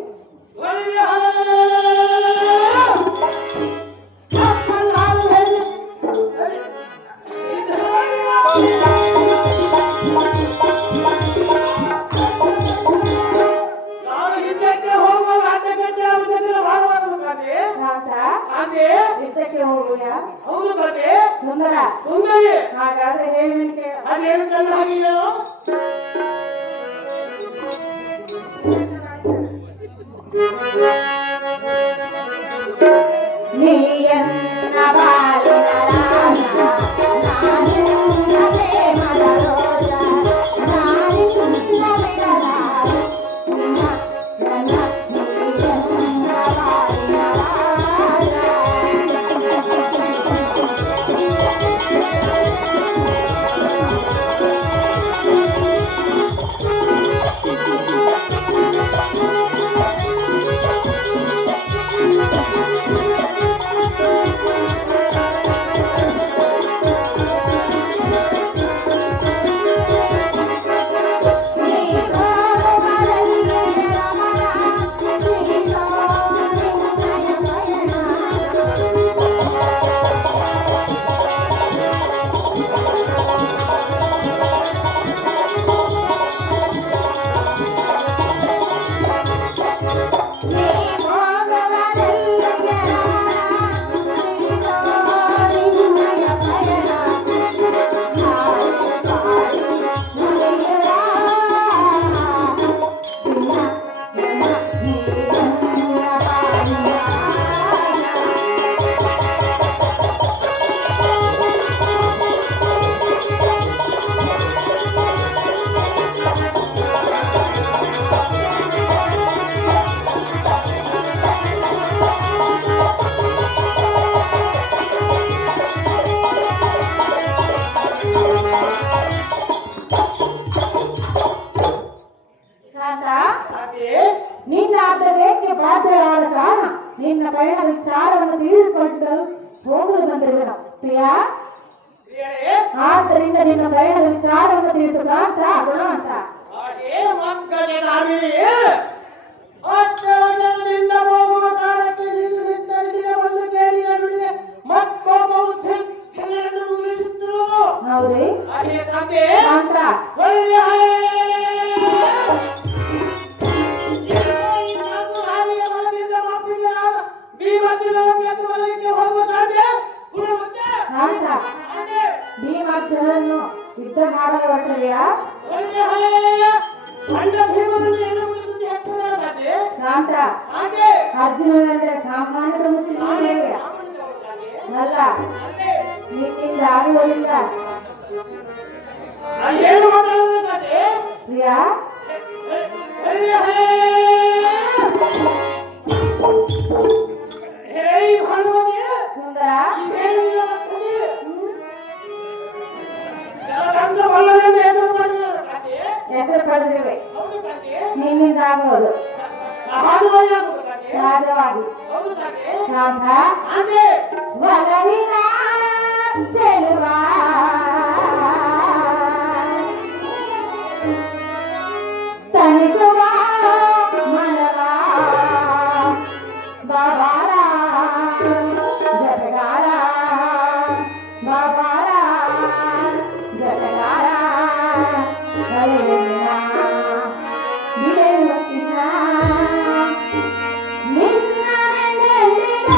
ನಾನು ಹಿಂದಕ್ಕೆ ಹೋಗುವಾಗ ಅಡ್ಡಗಡ್ಡೆ ಅವಶ್ಯಕತೆ ಮಾಡಬಾರದು ತಾನೆ ಅದೇ ಯುದ್ಧಕ್ಕೆ ಹೋಗುವ? ಹೌದು ತಾನೆ ಸುಂದರ ಸುಂದರಿ ಹಾಗಾದ್ರೆ ಹೇಳಿ ಕೇಳ. ಅದೇನು ಚೆನ್ನಾಗಿಲ್ಲ ನೀಯನ್ನ ಬಾಳಿನ ರಾಜ, ನಾನಿನ್ನ ಪ್ರೇಮದ ರೋಜ, ನಾನಿನ್ನ ಬಿಡಲಾರೆ ನಿನ್ನ ನನ್ನ ನೀಯನ್ನ ಬಾಳಿನ ರಾಜ. ನಿನ್ನ ಆದರೇಕೆ ಬಾಧ್ಯರಾದ ಕಾರಣ ನಿನ್ನ ಪಯಣ ವಿಚಾರವನ್ನು ತಿಳಿದುಕೊಂಡು ಹೋಗಲು ಬಂದಿರುವನು ಪ್ರಿಯಾ. ಆದ್ದರಿಂದ ನಿನ್ನ ಪಯಣದ ವಿಚಾರವನ್ನು ತಿಳಿದು ಅಂತ ಗುಣವಂತ ಅಷ್ಟವಚನದಿಂದ ಹೋಗುವ ಕಾರಣಕ್ಕೆ ನೀನು ನಿರ್ಧರಿಸಿದ ಒಂದು ಕೇಳಿನ ನುಡಿಗೆ ಮತ್ತೊಬ್ಬ ಹೌದೇ ಅದೇ ಕತೆ ಅಂತ ಭೀಮಾರ್ಜುನನ್ನು ಯುದ್ಧ ಮಾಡಲು ಹೊರಟಿದೆಯಾ? ಶಾಂತ ಅರ್ಜುನನೆಂದರೆ ಸಾಮಾನ್ಯದ ಮುಸ್ಲಿಮರೇ ಅಲ್ಲ, ನಿನ್ನಿಂದ ಆಗುವುದಿಲ್ಲ ಪ್ರಿಯಾ. ಸುಂದರ ಹೆಸರು ಪಡೆದಿವೆ, ನಿನ್ನಿಂದ ಆಗುವುದು ಸಹಜವಾಗಿ. ಶಾಂತ ಒಲವಿನ ಚೆಲುವ ತಣಿಸುವ ಮನವ ಬಾಬಾರ ಜಟಗಾರ ಬಾಬಾರ ಜಟಗಾರ ಹರಿವಿನ ಬಿಡುತ್ತಿನ ನಿನ್ನ ನೆನಪಿನ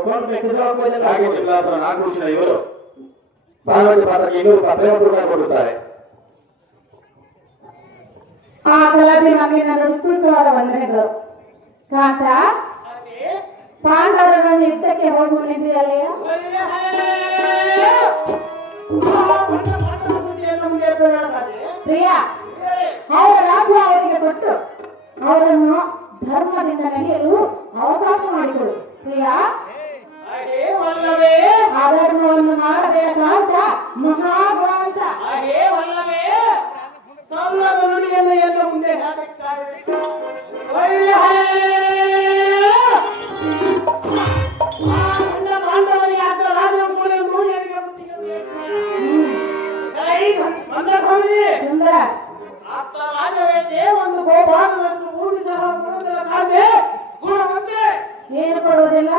ಹಾಗೆ ಜಿಲ್ಲಾಪುರ ನಾಗಭೂಷಣ ಇವರು ಬಾಲವತಿ ಪಾತ್ರಕ್ಕೆ 200 ರೂಪಾಯಿ ಪ್ರೇಮ ಪುರಸ್ಕಾರ ಕೊಡುತ್ತಾರೆ. ಆ ಕಲಾಪಿ ನಮಗೆ ನನ್ನ ಹೃತ್ಪೂರ್ವಕವಾದ ವಂದನೆಗಳು. ಕಾಂತ, ಪಾಂಡವರನ್ನು ಯುದ್ಧಕ್ಕೆ ಹೋಗುವ ನಿಧಿಯಲ್ಲಿಯ ಪ್ರಿಯ ಅವರ ರಾಜ್ಯ ಅವರಿಗೆ ಕೊಟ್ಟು ಅವರನ್ನು ಧರ್ಮದಿಂದ ನಡೆಯಲು ಅವಕಾಶ ಮಾಡಿಕೊಡು ಪ್ರಿಯ. ಅಧರ್ಮವನ್ನು ಮಾಡಬೇಕಾದ ಮಹಾಗುಣವಂತ ನುಡಿಯನ್ನು ಎಲ್ಲ ಮುಂದೆ ಪಾಂಡವರಿಗೆ ಆದ ರಾಜ ಸುಂದರ ಆತ ರಾಜವೇ ಒಂದು ಗೋಪಾಲನಷ್ಟು ಭೂಮಿ ಸಹ ಕೊಡುವುದಿಲ್ಲ ಕಾದೆ ಗುಣವಂತೆ ಏನು ಕೊಡುವುದಿಲ್ಲ?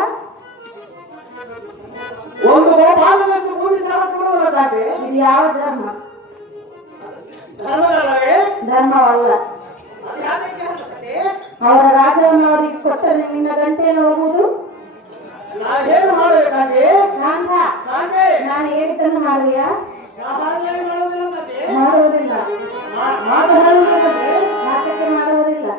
ಒಂದು ಗೋಪಾಲನಷ್ಟು ಭೂಮಿ ಸಹ ಕೊಡುವುದಿಲ್ಲ ಕಾದೆ. ಇದು ಯಾವ ಧರ್ಮ? ಧರ್ಮದಲ್ಲವೇ? ಧರ್ಮವಲ್ಲ. ಅದು ಯಾಕೆ ಹೇಳ್ತಾರೆ? ಅವರ ರಾಜ್ಯವನ್ನು ಅವರಿಗೆ ಕೊಟ್ಟರೆ ನಿನ್ನ ಗಂಟೆಯನ್ನು ಹೋಗುವುದು. ನಾನೇನು ಮಾಡಬೇಕಾಗಿ ಕಾಂತ, ಕಾದೆ ನಾನು ಹೇಳಿದ್ದನ್ನು ಮಾಡುವೆಯಾ? ನಾನೇನು ಮಾಡುವುದಿಲ್ಲ ಕಾದೆ ಮಾಡುವುದಿಲ್ಲ. ನಾಟಕ ಮಾಡುವುದಿಲ್ಲ.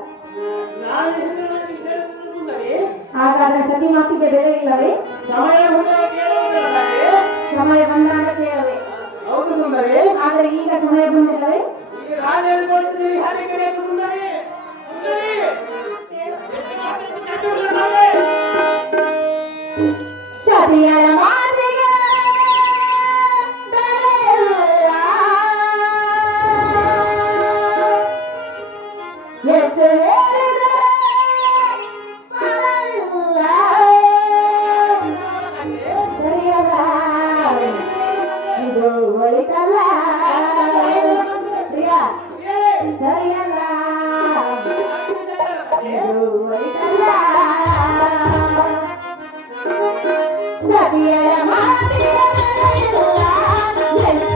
ನಾನು ಹೇಳಿದ್ರೆ ಹಾಗಾದ್ರೆ ಸತಿ ಮಾತಿಗೆ ಬೆಲೆ ಇಲ್ಲವೇ? ಸಮಯ ಬಂದಾಗ ಕೇಳುವುದಿಲ್ಲ ಕಾದೆ. ಸಮಯ ಬಂದಾಗ ಕೇಳವೆ. ಹೌದು ಸುಂದರಿ. ಆದರೆ ಈಗ ಸಮಯ ಬಂದಿಲ್ಲವೇ? ಈಗ ನಾನು ಹೇಳ್ಕೊಳ್ತಿದ್ದೀನಿ ಯಾರಿಗೆ ಕರೆಯೋದು ಸುಂದರಿ ಸುಂದರಿ ಸರಿಯಾದ ಮಾತಿಗೆ ಬೆಲೆ ಇಲ್ಲ. ಎಷ್ಟು ಹೇಳಿದರೆ ಫಲವಿಲ್ಲ. ಸರಿಯಲ್ಲ, ಇದು ಒಳಿತಲ್ಲ ಪ್ರಿಯ. ಸರಿಯಲ್ಲ, ಇದು ಒಳಿತಲ್ಲ. ಸತಿಯ ಮಾತಿಗೆ ಬೆಲೆ ಇಲ್ಲ. ಎಷ್ಟು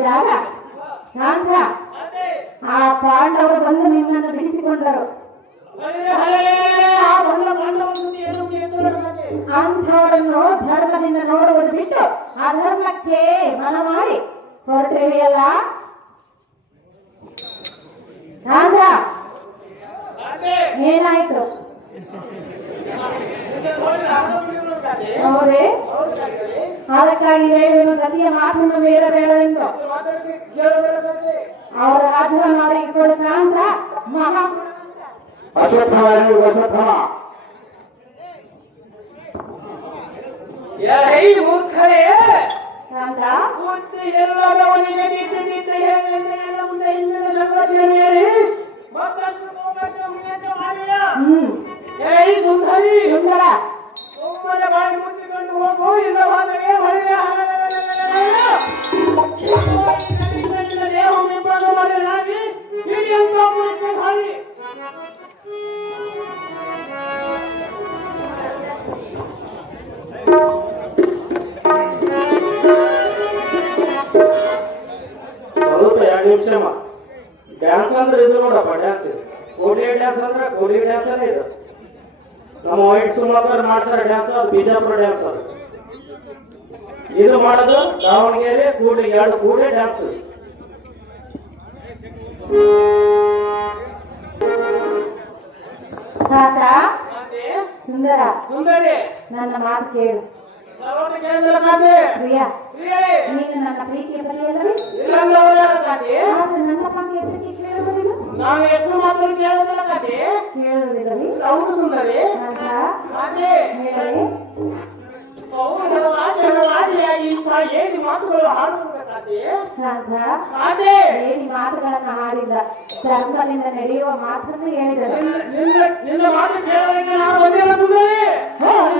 ಹೋಗಿದಾಗ ಶಾಂತ ಆ ಪಾಂಡವರು ಬಂದು ನಿನ್ನನ್ನು ಬಿಡಿಸಿಕೊಂಡರು. ಅಂಥವರನ್ನು ಧರ್ಮದಿಂದ ನೋಡುವುದು ಬಿಟ್ಟು ಅಧರ್ಮಕ್ಕೆ ಮನ ಮಾಡಿ ಹೊರಟಿವೆಯಲ್ಲ ಶಾಂತ, ಏನಾಯ್ತು? ಹೌದೇ? ಅದಕ್ಕಾಗಿ ಹೇಳುವ ಸತಿಯ ಮಾತನ್ನು ಮೀರಬೇಡವೆಂದು ಅವರ ರಾಜ್ಯ ಮಾಡಿ ಕೊಡುತ್ತ ಮಹಾ ಅಶ್ವತ್ಥಾಮ ಅಶ್ವತ್ಥಾಮ ಮೂರ್ಖರೇ ಶಾಂತ, ಎಲ್ಲದವನಿಗೆ ನಿತ್ಯ ಎಲ್ಲ ಮುಂದೆ ಹಿಂದಿನ ಸಂಗತಿಯ ಮೇಲೆ ಮತ್ತಷ್ಟು ಸುಂದರಿ ಸುಂದರ ಸುಮ್ಮನೆ ಬಾಯಿ ಮುಚ್ಚಿಕೊಂಡು ಹೋಗು, ಇಲ್ಲವಾದರೆ ಹೊರಗೆ ದೇಹ ವಿಭಾಗವಾಗಿ ಹಿರಿಯಂತ ಹಾರಿ ಸ್ವಲ್ಪ 2 ನಿಮಿಷ ಡ್ಯಾನ್ಸ್ ಅಂದ್ರೆ ಇದು ನೋಡಪ್ಪ, ಡ್ಯಾನ್ಸ್ ಕೋಡಿ ಡ್ಯಾನ್ಸ್ ಅಂದ್ರೆ ಕೋಡಿ ಡ್ಯಾನ್ಸ್ ಇದು. ನಮ್ಮ ವೈಟ್ ಸುಮಾರು ಮಾಡ್ತಾರೆ ಡ್ಯಾನ್ಸ್, ಅದು ಬಿಜಾಪುರ ಡ್ಯಾನ್ಸ್. ಅದು ಇದು ಮಾಡೋದು ದಾವಣಗೆರೆ ಕೂಡಿ 2 ಕೂಡಿ ಡ್ಯಾನ್ಸ್. ಶಾಂತ, ಸುಂದರ, ಸುಂದರಿ ನನ್ನ ಮಾತು ಕೇಳು. ಸರ್ವತ ಕೇಂದ್ರ ಕಾದೆ ಪ್ರಿಯ, ಪ್ರಿಯೇ ನೀನು ನನ್ನ ಪ್ರೀತಿಯ ಬಗೆಯಲ್ಲವೇ? ಇಲ್ಲಂದವರ ಕಾದೆ ಆದ್ರೆ ನನ್ನ ಬಗ್ಗೆ ಪ್ರೀತಿ ಕೇಳುವುದಿಲ್ಲ, ನಾನು ಎಷ್ಟು ಮಾತನ್ನು ಕೇಳುವುದಿಲ್ಲ ಕಾದೆ. ಕೇಳುವುದಿಲ್ಲವೇ? ಹೌದು ಸುಂದರಿ ಶಾಂತ, ಕಾದೆ ಹೇಳಿ. ಏನಿ ಮಾತುಗಳು ಹಾಡುವುದ ಕಾದೆ. ಶಾಂತ, ಕಾದೆ ಏನಿ ಮಾತುಗಳನ್ನು ಹಾಡಿಲ್ಲ, ಧರ್ಮದಿಂದ ನಡೆಯುವ ಮಾತನ್ನು ಹೇಳಿದರು. ನಿನ್ನ ಮಾತು ಕೇಳಲಿಕ್ಕೆ ನಾನು ಬಂದಿಲ್ಲ ಸುಂದರಿ.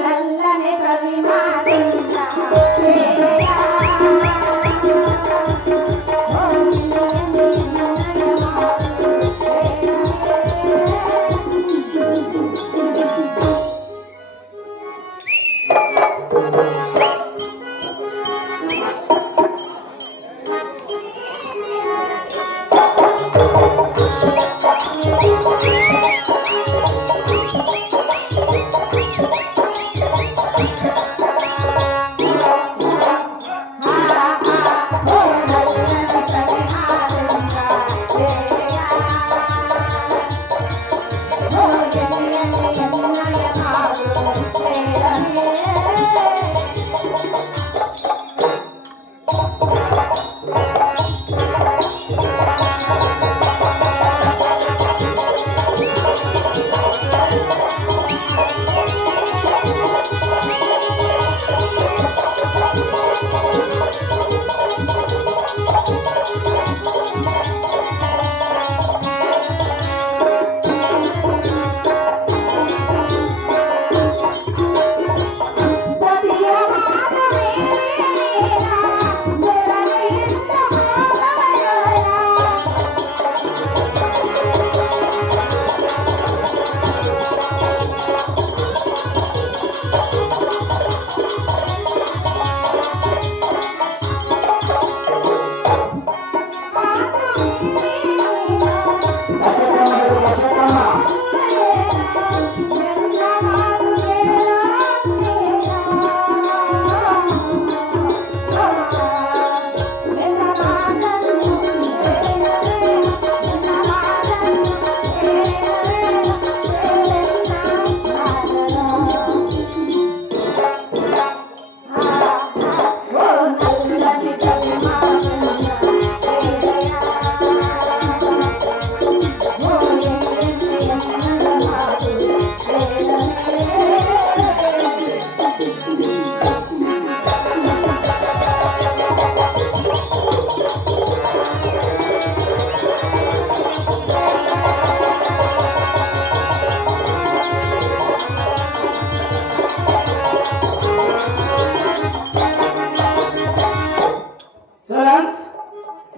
ನಲ್ಲನೆ ಕವಿ ಮಾತಿಲ್ಲ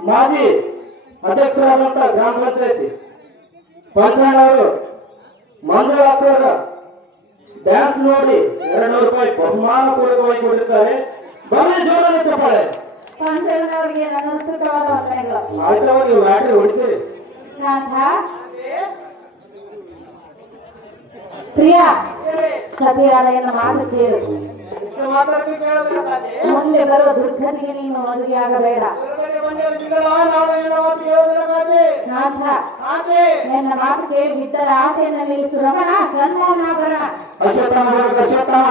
ಮಾಜಿ ಅಧ್ಯಕ್ಷರಾದಂತ ಗ್ರಾಮ ಪಂಚಾಯತಿ ಪಂಚಣ್ಣವರು ಮಂಜುಳಾತ್ಮರ ಡ್ಯಾನ್ಸ್ ನೋಡಿ 200 ರೂಪಾಯಿ ಬಹುಮಾನ ಪೂರ್ವಕವಾಗಿ ಕೊಟ್ಟಿದ್ದಾರೆ. ಬನ್ನಿ ಜೋರಾದ ಚಪ್ಪಾಳೆ. ಪಂಚಣ್ಣವರಿಗೆ ನನ್ನ ಉತ್ಕೃಷ್ಟವಾದ ವಂದನೆಗಳು. ಆಯ್ತವ ನೀವು ಲಾಟ್ರಿ ಹೊಡಿತೀರಿ. ನಾಥ ಪ್ರಿಯಾ ಸತಿಯಾಲಯನ ಮಾತು ಕೇಳು. ಇಷ್ಟು ಮಾತ್ರಕ್ಕೆ ಕೇಳಬೇಕಾದೆ ಮುಂದೆ ಬರುವ ದುರ್ಗತಿಗೆ ನೀನು ಮದುವೆಯಾಗಬೇಡ. ನಾಥ ನನ್ನ ಮಾತು ಕೇಳಿ ಬಿದ್ದರ ಆಸೆಯನ್ನು ನಿಲ್ಲಿಸು. ರಮಣ ಜನ್ಮೋಹನಾಭರಣ ಅಶ್ವತ್ಥಾಮ ಅಶ್ವತ್ಥಾಮ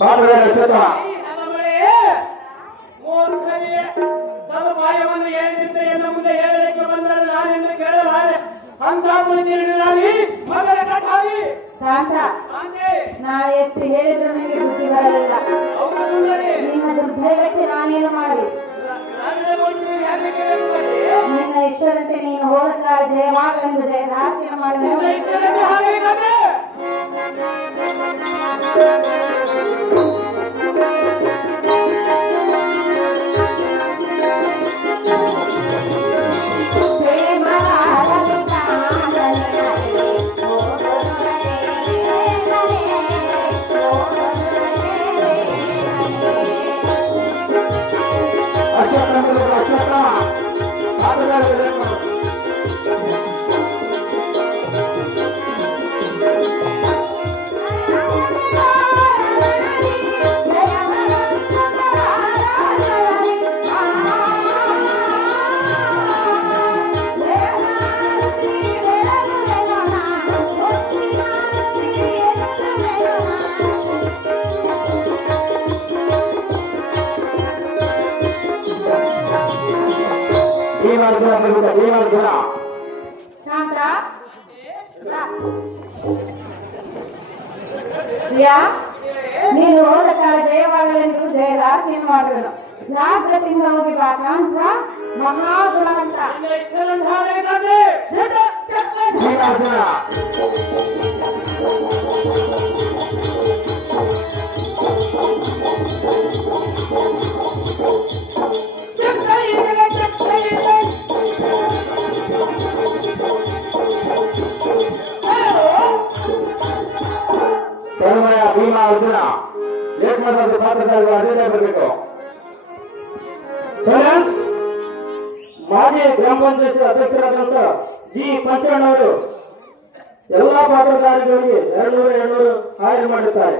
ಪಾದಗಳ ಅಶ್ವತ್ಥಾಮ ಸದುಪಾಯವನ್ನು ಹೇಳಿದ್ದೆ ಎನ್ನ ಮುಂದೆ ಹೇಳಲಿಕ್ಕೆ ಬಂದರೆ ನಾನೆಂದು ಕೇಳಲಾರೆ. ಅಂತ ಮುನಿದಿರಲಿ ಮಗಳ ಕಟ್ಟಾಗಿ ತಾತ ನಾ ಎಷ್ಟು ಹೇಳಿದ್ರು ನನಗೆ ಬುದ್ಧಿ ಬರಲಿಲ್ಲ. ನಿನ್ನ ದುರ್ದೈವಕ್ಕೆ ನಾನೇನು ಮಾಡಲಿ? ನಿನ್ನ ಇಷ್ಟದಂತೆ ನೀನು ಹೋರಾಟ ಜಯವಾಗಲೆಂದು ಜಯದಾರ್ತಿಯನ್ನು ಮಾಡುವೆ. ನೀನು ಹೋದ ಕಾಲ ಜಯವಾಗಲೆಂದು ಜಯದಾರ್ತಿಯನ್ನು ಮಾಡುವನು. ಜಾಗ್ರತೆಯಿಂದ ಹೋಗಿ ಬಾ ಕಾಂತ ಮಹಾಗುಣವಂತ. ತರುಣಯ ಭೀಮ ಅರ್ಜುನ ಲೇಟ್ ಮಾಡಿದ ಪಾತ್ರಧಾರಿಗಳು ಅದೇ ಬರಬೇಕು. ಮಾಜಿ ಗ್ರಾಮ ಪಂಚಾಯತ್ ಅಧ್ಯಕ್ಷರಾದಂತ ಜಿ ಪಂಚಣ್ಣವರು ಎಲ್ಲಾ ಪಾತ್ರಧಾರಿಗಳಿಗೆ 200 ಹಾಯರ್ ಮಾಡಿದ್ದಾರೆ.